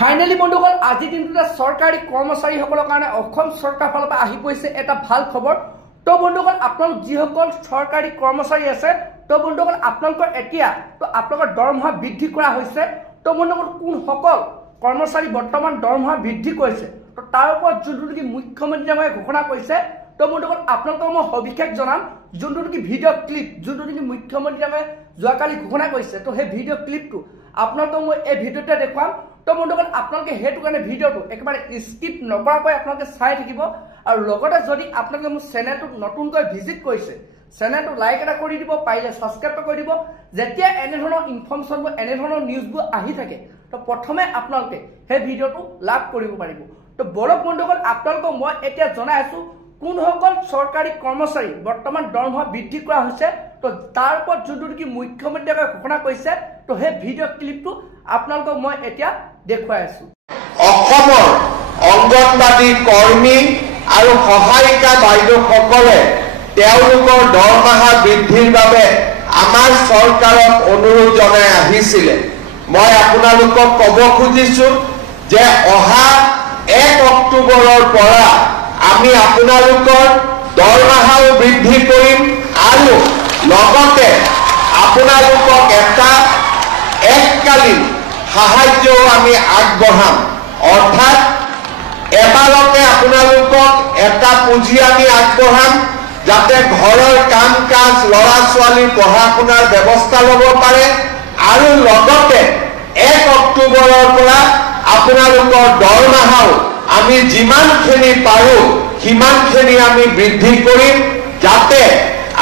Finally বন্ধুসকল আজি দিনটোতে চৰকাৰী কৰ্মচাৰীসকলৰ কাৰণে অসম চৰকাৰ ফালৰ পৰা আহি পৰিছে এটা ভাল খবৰ। তো বন্ধুসকল আপোনালোক যিসকল চৰকাৰী কৰ্মচাৰী আছে তো বন্ধুসকল আপোনালোকৰ এতিয়া তো আপোনালোকৰ দৰমহা বৃদ্ধি কৰা হৈছে। তো বন্ধুসকল কোনসকল কৰ্মচাৰী বৰ্তমান দৰমহা বৃদ্ধি কৰিছে তো তাৰ ওপৰত যোনটো নেকি মুখ্যমন্ত্ৰীয়ে ঘোষণা কৰিছে। তো বন্ধুসকল আপোনালোকক মই সবিশেষ জনাম যোনটো নেকি ভিডিঅ' ক্লিপ যোনটো নেকি মুখ্যমন্ত্ৰীয়ে যোৱাকালি ঘোষণা কৰিছে। তো সেই ভিডিঅ' ক্লিপটো আপোনালোকক মই এই ভিডিঅ'তে দেখুৱাম। তো বন্ধুসকল আপোনালোকে সেইটো কাৰণে ভিডিঅ'টো একেবাৰে স্কিপ নকৰাকৈ আপোনালোকে চাই থাকিব আৰু লগতে যদি আপোনালোকে মোৰ চেনেলটোক নতুনকৈ ভিজিট কৰিছে চেনেলটো লাইক এটা কৰি দিব, পাৰিলে ছাবস্ক্ৰাইব কৰি দিব। যেতিয়া এনেধৰণৰ ইনফৰ্মেশ্যনবোৰ এনেধৰণৰ নিউজবোৰ আহি থাকে তো প্ৰথমে আপোনালোকে সেই ভিডিঅ'টো লাভ কৰিব পাৰিব। তো বলক বন্ধুসকল আপোনালোকক মই এতিয়া জনাই আছোঁ কোনসকল চৰকাৰী কৰ্মচাৰী বৰ্তমান দৰমহা বৃদ্ধি কৰা হৈছে। তো তাৰ ওপৰত যোনটো নেকি মুখ্যমন্ত্ৰীয়ে ঘোষণা কৰিছে তো সেই ভিডিঅ' ক্লিপটো আপোনালোকক মই এতিয়া দেখুৱাই আছোঁ। অসমৰ অংগনবাদী কৰ্মী আৰু সহায়িকা বাইদেউসকলে তেওঁলোকৰ দৰমহা বৃদ্ধিৰ বাবে আমাৰ চৰকাৰক অনুৰোধ জনাই আহিছিলে। মই আপোনালোকক ক'ব খুজিছোঁ যে অহা 1 অক্টোবৰৰ পৰা আমি আপোনালোকৰ দৰমহাও বৃদ্ধি কৰিম আৰু লগতে আপোনালোকক এটা এককালীন সাহায্যও আমি আগবঢ়াম। অৰ্থাৎ এবাৰতে আপোনালোকক এটা পুঁজি আমি আগবঢ়াম যাতে ঘৰৰ কাম কাজ ল'ৰা ছোৱালী পঢ়া শুনাৰ ব্যৱস্থা ল'ব পাৰে আৰু লগতে 1 অক্টোবৰৰ পৰা আপোনালোকৰ দৰমহাও আমি যিমানখিনি পাৰোঁ সিমানখিনি আমি বৃদ্ধি কৰিম যাতে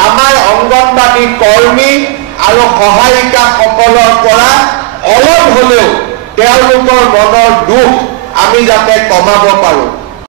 আমাৰ অংগনবাদী কৰ্মী আৰু সহায়িকাসকলৰ পৰা অলপ হ'লেও তেওঁলোকৰ মনৰ দুখ আমি যাতে কমাব পাৰোঁ।